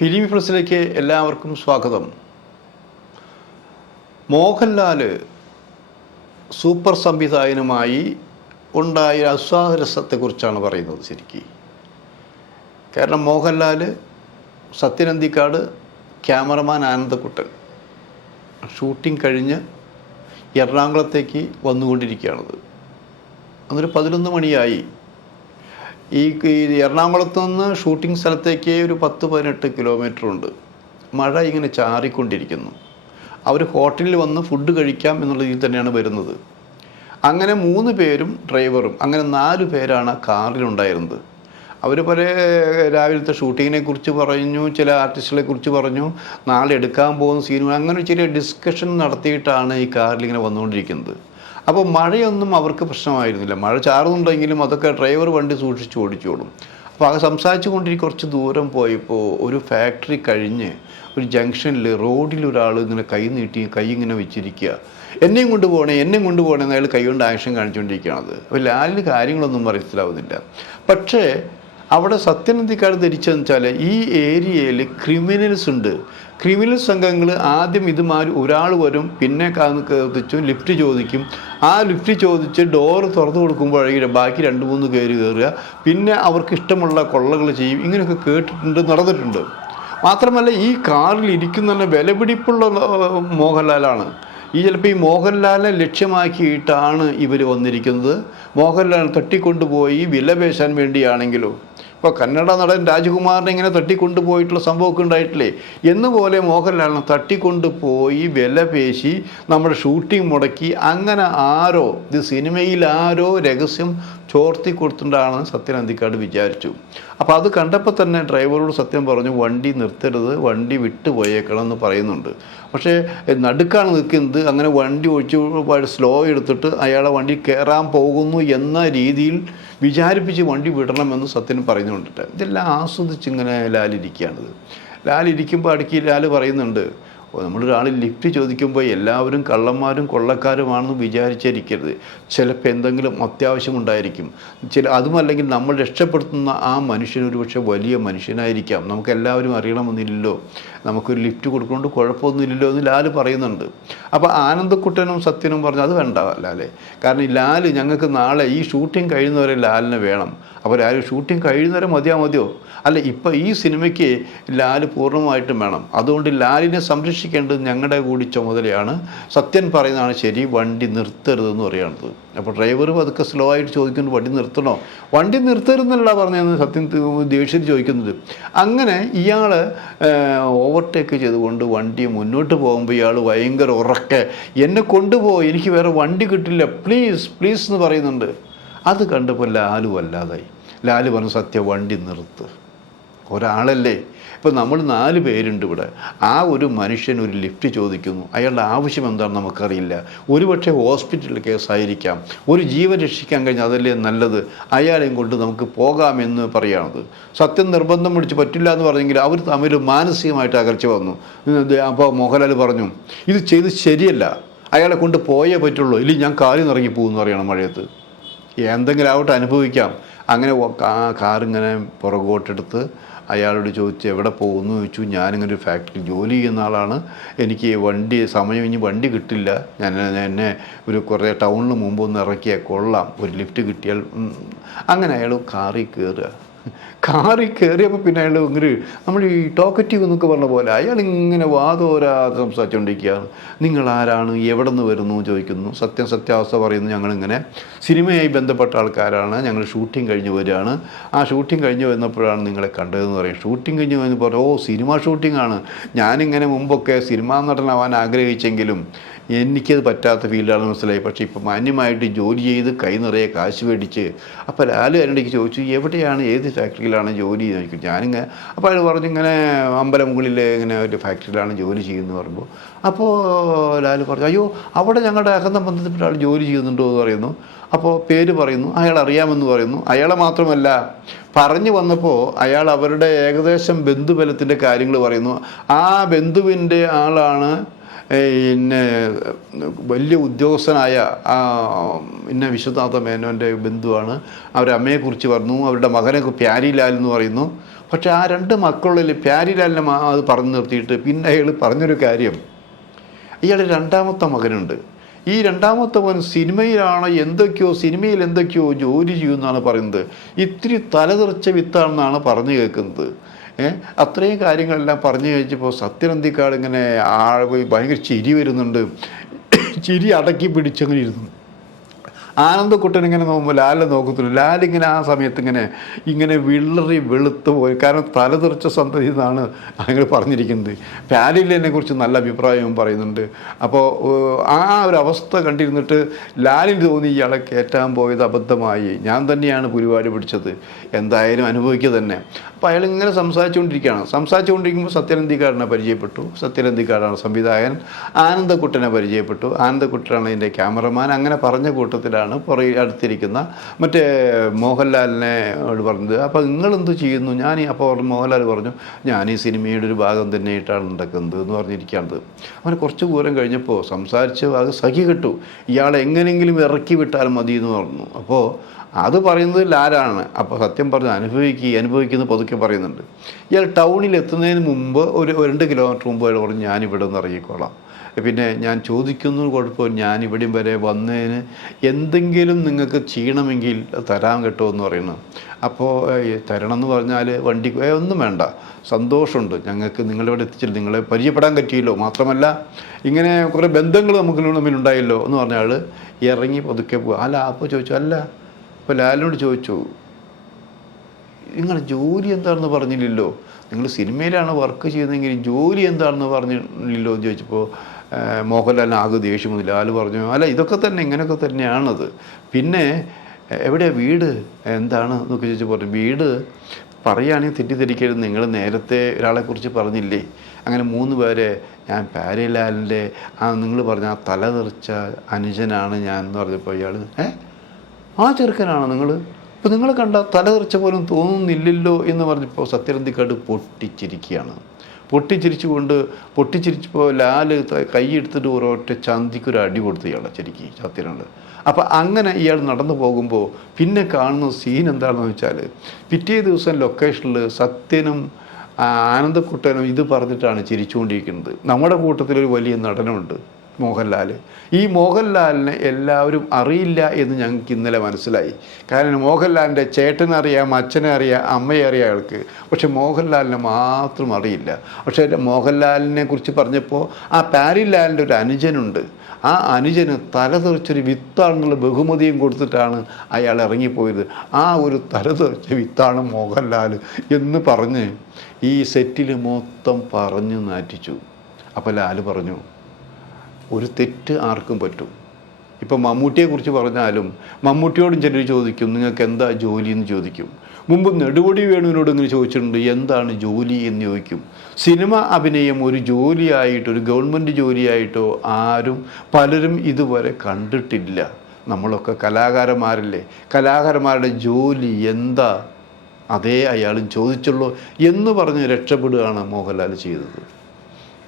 Film പ്രസിലേക്ക് എല്ലാവർക്കും സ്വാഗതം. Mohanlal super സംവിധായകനുമായി ഉണ്ടായ ആസ്വാദരസത്തെക്കുറിച്ചാണ് പറയുന്നത് ശരിക്ക്. കാരണം മോഹൻലാൽ സത്യനന്ദിക്കാട് ക്യാമറമാൻ ആനന്ദക്കുട്ടൻ ഷൂട്ടിംഗ് കഴിഞ്ഞ് എറണാകുളത്തേക്ക് വന്നുകൊണ്ടിരിക്കുകയാണത്. അന്നൊരു പതിനൊന്ന് മണിയായി. ഈ എറണാകുളത്തു നിന്ന് ഷൂട്ടിംഗ് സ്ഥലത്തേക്ക് ഒരു പത്ത് പതിനെട്ട് കിലോമീറ്റർ ഉണ്ട്. മഴ ഇങ്ങനെ ചാറിക്കൊണ്ടിരിക്കുന്നു. അവർ ഹോട്ടലിൽ വന്ന് ഫുഡ് കഴിക്കാം എന്നുള്ള രീതിയിൽ തന്നെയാണ് വരുന്നത്. അങ്ങനെ മൂന്ന് പേരും ഡ്രൈവറും അങ്ങനെ നാല് പേരാണ് ആ കാറിലുണ്ടായിരുന്നത്. അവർ പല രാവിലത്തെ ഷൂട്ടിങ്ങിനെ കുറിച്ച് പറഞ്ഞു ചില ആർട്ടിസ്റ്റുകളെ കുറിച്ച് പറഞ്ഞു നാളെ എടുക്കാൻ പോകുന്ന സീനുകൾ അങ്ങനെ ചെറിയ ഡിസ്കഷൻ നടത്തിയിട്ടാണ് ഈ കാറിൽ ഇങ്ങനെ വന്നുകൊണ്ടിരിക്കുന്നത്. അപ്പോൾ മഴയൊന്നും അവർക്ക് പ്രശ്നമായിരുന്നില്ല. മഴ ചാറുന്നുണ്ടെങ്കിലും അതൊക്കെ ഡ്രൈവർ വണ്ടി സൂക്ഷിച്ച് ഓടിച്ചോളും. അപ്പോൾ അത് സംസാരിച്ചു കൊണ്ടിരിക്കും കുറച്ച് ദൂരം പോയപ്പോൾ ഒരു ഫാക്ടറി കഴിഞ്ഞ് ഒരു ജംഗ്ഷനിൽ റോഡിൽ ഒരാൾ ഇങ്ങനെ കൈ നീട്ടി കൈ ഇങ്ങനെ വെച്ചിരിക്കുക എന്നെയും കൊണ്ടുപോകണേ എന്നെയും കൊണ്ടുപോകണേ എന്ന് അയാൾ കൈ കൊണ്ട് ആക്ഷൻ കാണിച്ചുകൊണ്ടിരിക്കുകയാണത് അപ്പോൾ ലാലിന് കാര്യങ്ങളൊന്നും മനസ്സിലാവുന്നില്ല. പക്ഷേ അവിടെ സത്യനന്ദിക്കാട് ധരിച്ചതെന്ന് വെച്ചാൽ ഈ ഏരിയയിൽ ക്രിമിനൽസ് ഉണ്ട്. ക്രിമിനൽ സംഘങ്ങൾ ആദ്യം ഇതുമാതിരി ഒരാൾ വരും പിന്നെ ചോദിച്ചു ലിഫ്റ്റ് ചോദിക്കും. ആ ലിഫ്റ്റ് ചോദിച്ച് ഡോറ് തുറന്നു കൊടുക്കുമ്പോഴേക്കും ബാക്കി രണ്ട് മൂന്ന് പേര് കയറുക പിന്നെ അവർക്ക് ഇഷ്ടമുള്ള കൊള്ളകൾ ചെയ്യും. ഇങ്ങനെയൊക്കെ കേട്ടിട്ടുണ്ട് നടന്നിട്ടുണ്ട്. മാത്രമല്ല ഈ കാറിൽ ഇരിക്കുന്ന തന്നെ വിലപിടിപ്പുള്ള മോഹൻലാലാണ്. ഈ ചിലപ്പോൾ ഈ മോഹൻലാലിനെ ലക്ഷ്യമാക്കിയിട്ടാണ് ഇവർ വന്നിരിക്കുന്നത്. മോഹൻലാൽ തട്ടിക്കൊണ്ടുപോയി വില പേശാൻ വേണ്ടിയാണെങ്കിലോ. ഇപ്പോൾ കന്നഡ നടൻ രാജകുമാറിനെ ഇങ്ങനെ തട്ടിക്കൊണ്ടുപോയിട്ടുള്ള സംഭവമൊക്കെ ഉണ്ടായിട്ടില്ലേ? എന്നുപോലെ മോഹൻലാലിനെ തട്ടിക്കൊണ്ടുപോയി വില പേശി നമ്മുടെ ഷൂട്ടിംഗ് മുടക്കി. അങ്ങനെ ആരോ ഇത് സിനിമയിൽ ആരോ രഹസ്യം ചോർത്തി കൊടുത്തിട്ടാണ് സത്യൻ അന്തിക്കാട് വിചാരിച്ചു. അപ്പോൾ അത് കണ്ടപ്പോൾ തന്നെ ഡ്രൈവറോട് സത്യം പറഞ്ഞു വണ്ടി നിർത്തരുത് വണ്ടി വിട്ടു പോയേക്കണം എന്ന് പറയുന്നുണ്ട്. പക്ഷേ നടുക്കാണ് നിൽക്കുന്നത്. അങ്ങനെ വണ്ടി ഒഴിച്ച് സ്ലോ എടുത്തിട്ട് അയാളെ വണ്ടി കയറാൻ പോകുന്നു എന്ന രീതിയിൽ വിചാരിപ്പിച്ച് വണ്ടി വിടണമെന്ന് സത്യൻ പറയുന്നുണ്ട്. ഇതെല്ലാം ആസ്വദിച്ച് ഇങ്ങനെ ലാലിരിക്കുകയാണിത്. ലാലിരിക്കുമ്പോൾ അടുക്കി ലാൽ പറയുന്നുണ്ട് നമ്മളൊരാൾ ലിഫ്റ്റ് ചോദിക്കുമ്പോൾ എല്ലാവരും കള്ളന്മാരും കൊള്ളക്കാരുമാണെന്ന് വിചാരിച്ചിരിക്കരുത്. ചിലപ്പോൾ എന്തെങ്കിലും അത്യാവശ്യം ഉണ്ടായിരിക്കും. ചില അതുമല്ലെങ്കിൽ നമ്മൾ രക്ഷപ്പെടുത്തുന്ന ആ മനുഷ്യൻ പക്ഷേ വലിയ മനുഷ്യനായിരിക്കാം. നമുക്ക് എല്ലാവരും അറിയണമെന്നില്ലല്ലോ. നമുക്കൊരു ലിഫ്റ്റ് കൊടുക്കൊണ്ട് കുഴപ്പമൊന്നുമില്ലല്ലോ എന്ന് ലാൽ പറയുന്നുണ്ട്. അപ്പോൾ ആനന്ദക്കുട്ടനും സത്യനും പറഞ്ഞു അത് വേണ്ട ലാലെ. കാരണം ഈ ലാൽ ഞങ്ങൾക്ക് നാളെ ഈ ഷൂട്ടിംഗ് കഴിയുന്നവരെ ലാലിനെ വേണം. അപ്പോൾ ലാൽ ഷൂട്ടിംഗ് കഴിയുന്നവരെ മതിയാ മതിയോ? അല്ല ഇപ്പോൾ ഈ സിനിമയ്ക്ക് ലാൽ പൂർണമായിട്ടും വേണം. അതുകൊണ്ട് ലാലിനെ സംരക്ഷിക്കേണ്ടത് ഞങ്ങളുടെ കൂടി ചുമതലയാണ്. സത്യൻ പറയുന്നതാണ് ശരി വണ്ടി നിർത്തരുതെന്ന് പറയുന്നത് അപ്പോൾ ഡ്രൈവർ അതൊക്കെ സ്ലോ ആയിട്ട് ചോദിക്കുന്നു വണ്ടി നിർത്തണോ? വണ്ടി നിർത്തരുതെന്നല്ല പറഞ്ഞതെന്ന് സത്യൻ ദേഷ്യത്തിൽ ചോദിക്കുന്നത്. അങ്ങനെ ഇയാൾ ഓവർടേക്ക് ചെയ്തുകൊണ്ട് വണ്ടി മുന്നോട്ട് പോകുമ്പോൾ ഇയാൾ ഭയങ്കര ഉറക്കെ എന്നെ കൊണ്ടുപോകും എനിക്ക് വേറെ വണ്ടി കിട്ടില്ല പ്ലീസ് പ്ലീസ് എന്ന് പറയുന്നുണ്ട്. അത് കണ്ടപ്പോൾ ലാലു വല്ലാതായി ലാലു പറഞ്ഞു സത്യം വണ്ടി നിർത്ത്. ഒരാളല്ലേ? ഇപ്പം നമ്മൾ നാല് പേരുണ്ട് ഇവിടെ. ആ ഒരു മനുഷ്യൻ ഒരു ലിഫ്റ്റ് ചോദിക്കുന്നു. അയാളുടെ ആവശ്യം എന്താണെന്ന് നമുക്കറിയില്ല. ഒരുപക്ഷെ ഹോസ്പിറ്റൽ കേസായിരിക്കാം. ഒരു ജീവൻ രക്ഷിക്കാൻ കഴിഞ്ഞാൽ അതല്ലേ നല്ലത്? അയാളെയും കൊണ്ട് നമുക്ക് പോകാമെന്ന് പറയുന്നത് സത്യം നിർബന്ധം പിടിച്ച് പറ്റില്ല എന്ന് പറഞ്ഞെങ്കിൽ അവർ തമ്മിൽ മാനസികമായിട്ട് അകർച്ച വന്നു. അപ്പോൾ മോഹൻലാൽ പറഞ്ഞു ഇത് ചെയ്ത് ശരിയല്ല. അയാളെ കൊണ്ട് പോയേ പറ്റുള്ളൂ. ഇല്ലെങ്കിൽ ഞാൻ കാലിൽ നിറങ്ങി പോകും പോകുമെന്ന് പറയണം മഴയത്ത്. എന്തെങ്കിലും ആവട്ടെ അനുഭവിക്കാം. അങ്ങനെ കാറിങ്ങനെ പുറകോട്ടെടുത്ത് അയാളോട് ചോദിച്ചു എവിടെ പോകുന്നു? ചോദിച്ചു ഞാനിങ്ങനെ ഒരു ഫാക്ടറി ജോലി ചെയ്യുന്ന ആളാണ്. എനിക്ക് വണ്ടി സമയം ഇനി വണ്ടി കിട്ടില്ല. ഞാൻ എന്നെ ഒരു കുറേ ടൗണിന് മുമ്പ് ഒന്ന് ഇറക്കിയാൽ കൊള്ളാം. ഒരു ലിഫ്റ്റ് കിട്ടിയാൽ അങ്ങനെ അയാൾ കാറിൽ കയറുക. കാറിൽ കയറിയപ്പോൾ പിന്നെ അയാൾ ഇങ്ങനെ നമ്മൾ ഈ ടോക്കറ്റീവ് എന്നൊക്കെ പറഞ്ഞ പോലെ അയാൾ ഇങ്ങനെ വാദോരാതെ സംസാരിച്ചുകൊണ്ടിരിക്കുകയാണ് നിങ്ങൾ ആരാണ് എവിടെ നിന്ന് വരുന്നു? ചോദിക്കുന്നു. സത്യം സത്യാവസ്ഥ പറയുന്നു. ഞങ്ങളിങ്ങനെ സിനിമയായി ബന്ധപ്പെട്ട ആൾക്കാരാണ്. ഞങ്ങൾ ഷൂട്ടിംഗ് കഴിഞ്ഞ് വരികയാണ്. ആ ഷൂട്ടിംഗ് കഴിഞ്ഞ് വന്നപ്പോഴാണ് നിങ്ങളെ കണ്ടതെന്ന് പറയും. ഷൂട്ടിംഗ് കഴിഞ്ഞ് വന്നപ്പോൾ ഓ സിനിമ ഷൂട്ടിംഗ് ആണ്. ഞാനിങ്ങനെ മുമ്പൊക്കെ സിനിമാ നടനാവാൻ ആഗ്രഹിച്ചെങ്കിലും എനിക്കത് പറ്റാത്ത ഫീൽഡാണെന്ന് മനസ്സിലായി. പക്ഷേ ഇപ്പോൾ മാന്യമായിട്ട് ജോലി ചെയ്ത് കൈ നിറയെ കാശ് മേടിച്ച് അപ്പോൾ ലാലു എന്നോടേക്ക് ചോദിച്ചു എവിടെയാണ് ഏത് ഫാക്ടറിയിലാണ് ജോലി? എന്ന് ചോദിക്കും. ഞാനിങ്ങനെ അപ്പോൾ അയാൾ പറഞ്ഞു ഇങ്ങനെ അമ്പലമുകളിൽ ഇങ്ങനെ ഒരു ഫാക്ടറിയിലാണ് ജോലി ചെയ്യുന്നത് പറയുമ്പോൾ അപ്പോൾ ലാലു പറഞ്ഞു അയ്യോ അവിടെ ഞങ്ങളുടെ അകന്ന ബന്ധത്തിൽപ്പെട്ട ആൾ ജോലി ചെയ്യുന്നുണ്ടോ? എന്ന് പറയുന്നു. അപ്പോൾ പേര് പറയുന്നു അയാൾ അറിയാമെന്ന് പറയുന്നു. അയാളെ മാത്രമല്ല പറഞ്ഞു വന്നപ്പോൾ അയാൾ അവരുടെ ഏകദേശം ബന്ധുബലത്തിന്റെ കാര്യങ്ങൾ പറയുന്നു. ആ ബന്ധുവിന്റെ ആളാണ് പിന്നെ വലിയ ഉദ്യോഗസ്ഥനായ പിന്നെ വിശ്വനാഥ മേനോന്റെ ബന്ധുവാണ്. അവരുടെ അമ്മയെക്കുറിച്ച് പറഞ്ഞു. അവരുടെ മകനെ പ്യാരിലാൽ എന്ന് പറയുന്നു. പക്ഷേ ആ രണ്ട് മക്കളിൽ പ്യാരിലാലിനെ അത് പറഞ്ഞു നിർത്തിയിട്ട് പിന്നെ അയാൾ പറഞ്ഞൊരു കാര്യം. ഇയാൾ രണ്ടാമത്തെ മകനുണ്ട്. ഈ രണ്ടാമത്തെ മകൻ സിനിമയിലാണ് എന്തൊക്കെയോ സിനിമയിൽ എന്തൊക്കെയോ ജോലി ചെയ്യുമെന്നാണ് പറയുന്നത്. ഇത്തിരി തലതെറിച്ച വിത്താണെന്നാണ് പറഞ്ഞു കേൾക്കുന്നത്. അത്രയും കാര്യങ്ങളെല്ലാം പറഞ്ഞു കഴിച്ചപ്പോൾ സത്യനന്ദിക്കാട് ഇങ്ങനെ ആ ഭയങ്കര ചിരി വരുന്നുണ്ട്. ചിരി അടക്കി പിടിച്ചങ്ങനെ ഇരുന്നു. ആനന്ദക്കുട്ടൻ ഇങ്ങനെ നോക്കുമ്പോൾ ലാലിനെ നോക്കത്തില്ല. ലാലിങ്ങനെ ആ സമയത്ത് ഇങ്ങനെ ഇങ്ങനെ വിള്ളറി വെളുത്തു പോയി. കാരണം തലതെറിച്ച സന്തതി എന്നാണ് അങ്ങനെ പറഞ്ഞിരിക്കുന്നത്. ലാലിലിനെ കുറിച്ച് നല്ല അഭിപ്രായവും പറയുന്നുണ്ട്. അപ്പോൾ ആ ഒരു അവസ്ഥ കണ്ടിരുന്നിട്ട് ലാലിന് തോന്നി ഇയാളെ കയറ്റാൻ പോയത് അബദ്ധമായി. ഞാൻ തന്നെയാണ് പുലിവാടി പിടിച്ചത്. എന്തായാലും അനുഭവിക്കുക തന്നെ. അപ്പോൾ അയാൾ ഇങ്ങനെ സംസാരിച്ചുകൊണ്ടിരിക്കുകയാണ്. സംസാരിച്ചുകൊണ്ടിരിക്കുമ്പോൾ സത്യനന്ദിക്കാടനെ പരിചയപ്പെട്ടു. സത്യനന്ദിക്കാടാണ് സംവിധായകൻ. ആനന്ദക്കുട്ടനെ പരിചയപ്പെട്ടു. ആനന്ദക്കുട്ടനാണ് ഇതിന്റെ ക്യാമറമാൻ. അങ്ങനെ പറഞ്ഞ കൂട്ടത്തിലാണ് പുറകെ അടുത്തിരിക്കുന്ന. മറ്റേ മോഹൻലാലിനെ പറഞ്ഞത് അപ്പോൾ നിങ്ങളെന്ത് ചെയ്യുന്നു? ഞാൻ അപ്പോൾ മോഹൻലാൽ പറഞ്ഞു ഞാൻ ഈ സിനിമയുടെ ഒരു ഭാഗം തന്നെയായിട്ടാണ് നടക്കുന്നത് എന്ന് പറഞ്ഞിരിക്കുകയാണത് അവന് കുറച്ച് ദൂരം കഴിഞ്ഞപ്പോൾ സംസാരിച്ച് അത് സഖി കിട്ടു. ഇയാളെ എങ്ങനെയെങ്കിലും ഇറക്കി വിട്ടാൽ മതി എന്ന് പറഞ്ഞു. അപ്പോൾ അത് പറയുന്നത് ലാലാണ് അപ്പോൾ സത്യം പറഞ്ഞ് അനുഭവിക്കുക അനുഭവിക്കുന്ന പതുക്കെ പറയുന്നുണ്ട്. ഇയാൾ ടൗണിൽ എത്തുന്നതിന് മുമ്പ് ഒരു രണ്ട് കിലോമീറ്റർ മുമ്പ് അയാൾ പറഞ്ഞു ഞാനിവിടെ നിന്ന് ഇറങ്ങിക്കോളാം. പിന്നെ ഞാൻ ചോദിക്കുന്നു കുഴപ്പമില്ല. ഞാൻ ഇവിടെയും വരെ വന്നതിന് എന്തെങ്കിലും നിങ്ങൾക്ക് ചെയ്യണമെങ്കിൽ തരാൻ കേട്ടോ എന്ന് പറയുന്നു. അപ്പോൾ തരണം എന്ന് പറഞ്ഞാൽ വണ്ടി ഒന്നും വേണ്ട. സന്തോഷമുണ്ട്. ഞങ്ങൾക്ക് നിങ്ങളിവിടെ എത്തിച്ചില്ല നിങ്ങളെ പരിചയപ്പെടാൻ പറ്റിയല്ലോ. മാത്രമല്ല ഇങ്ങനെ കുറേ ബന്ധങ്ങൾ നമുക്ക് തമ്മിലുണ്ടായല്ലോ എന്ന് പറഞ്ഞാൽ ഇറങ്ങി പതുക്കെ പോകുക അല്ല അപ്പോൾ ചോദിച്ചു അല്ല അപ്പോൾ ലാലിനോട് ചോദിച്ചു നിങ്ങളുടെ ജോലി എന്താണെന്ന് പറഞ്ഞില്ലല്ലോ? നിങ്ങൾ സിനിമയിലാണ് വർക്ക് ചെയ്യുന്നതെങ്കിൽ ജോലി എന്താണെന്ന് പറഞ്ഞില്ലല്ലോ? എന്ന് ചോദിച്ചപ്പോൾ മോഹൻലാലിന് ആകെ ദേഷ്യം വന്നു ലാൽ പറഞ്ഞു അല്ല ഇതൊക്കെ തന്നെ ഇങ്ങനെയൊക്കെ തന്നെയാണത്. പിന്നെ എവിടെയാ വീട്? എന്താണ്? എന്നൊക്കെ ചോദിച്ചു പറഞ്ഞു വീട് പറയുകയാണെങ്കിൽ തെറ്റിദ്ധരിക്കരുത്. നിങ്ങൾ നേരത്തെ ഒരാളെക്കുറിച്ച് പറഞ്ഞില്ലേ? അങ്ങനെ മൂന്ന് പേരെ ഞാൻ പാരലാലിന്റെ ആ നിങ്ങൾ പറഞ്ഞ ആ തല നിറച്ച അനുജനാണ് ഞാൻ എന്ന് പറഞ്ഞപ്പോൾ ഇയാൾ ഏ? ആ ചെറുക്കനാണോ നിങ്ങൾ? ഇപ്പം നിങ്ങൾ കണ്ട തല നിറച്ച പോലും തോന്നുന്നില്ലല്ലോ എന്ന് പറഞ്ഞപ്പോൾ സത്യരന്തിക്കാട് പൊട്ടിച്ചിരിക്കുകയാണ്. പൊട്ടിച്ചിരിച്ചുകൊണ്ട് പൊട്ടിച്ചിരിച്ചപ്പോൾ ലാൽ കൈയെടുത്തിട്ട് ഒറ്റ ചന്തിക്കൊരു അടി കൊടുത്തു ഇയാളെ ശരിക്കും സത്യനോട് അപ്പം അങ്ങനെ ഇയാൾ നടന്നു പോകുമ്പോൾ പിന്നെ കാണുന്ന സീൻ എന്താണെന്ന് വെച്ചാൽ പിറ്റേ ദിവസം ലൊക്കേഷനിൽ സത്യനും ആനന്ദക്കുട്ടനും ഇത് പറഞ്ഞിട്ടാണ് ചിരിച്ചുകൊണ്ടിരിക്കുന്നത്. നമ്മുടെ കൂട്ടത്തിലൊരു വലിയ നടനുണ്ട് മോഹൻലാൽ ഈ മോഹൻലാലിനെ എല്ലാവരും അറിയില്ല എന്ന് ഞങ്ങൾക്ക് ഇന്നലെ മനസ്സിലായി. കാരണം മോഹൻലാലിന്റെ ചേട്ടനെ അറിയാം അച്ഛനെ അറിയാം അമ്മയെ അറിയാം അയാൾക്ക്. പക്ഷെ മോഹൻലാലിനെ മാത്രം അറിയില്ല. പക്ഷേ മോഹൻലാലിനെ കുറിച്ച് പറഞ്ഞപ്പോൾ ആ പാരിലാലിന്റെ ഒരു അനുജനുണ്ട്. ആ അനുജന് തലതെറിച്ചൊരു വിത്താണെന്നുള്ള ബഹുമതിയും കൊടുത്തിട്ടാണ് അയാൾ ഇറങ്ങിപ്പോയത്. ആ ഒരു തലതെറിച്ച വിത്താണ് മോഹൻലാൽ എന്ന് പറഞ്ഞ് ഈ സെറ്റിൽ മൊത്തം പറഞ്ഞു നാറ്റിച്ചു. അപ്പോൾ ലാൽ പറഞ്ഞു ഒരു തെറ്റ് ആർക്കും പറ്റും. ഇപ്പം മമ്മൂട്ടിയെക്കുറിച്ച് പറഞ്ഞാലും മമ്മൂട്ടിയോടും ചിലർ ചോദിക്കും നിങ്ങൾക്ക് എന്താ ജോലി? എന്ന് ചോദിക്കും. മുമ്പ് നെടുപടി വേണുവിനോട് ഇങ്ങനെ ചോദിച്ചിട്ടുണ്ട് എന്താണ് ജോലി? എന്ന് ചോദിക്കും. സിനിമ അഭിനയം ഒരു ജോലിയായിട്ടോ ഒരു ഗവൺമെന്റ് ജോലിയായിട്ടോ ആരും പലരും ഇതുവരെ കണ്ടിട്ടില്ല. നമ്മളൊക്കെ കലാകാരന്മാരല്ലേ? കലാകാരന്മാരുടെ ജോലി എന്താ? അതേ അയാളും ചോദിച്ചുള്ളൂ എന്ന് പറഞ്ഞ് രക്ഷപ്പെടുകയാണ് മോഹൻലാൽ ചെയ്തത്.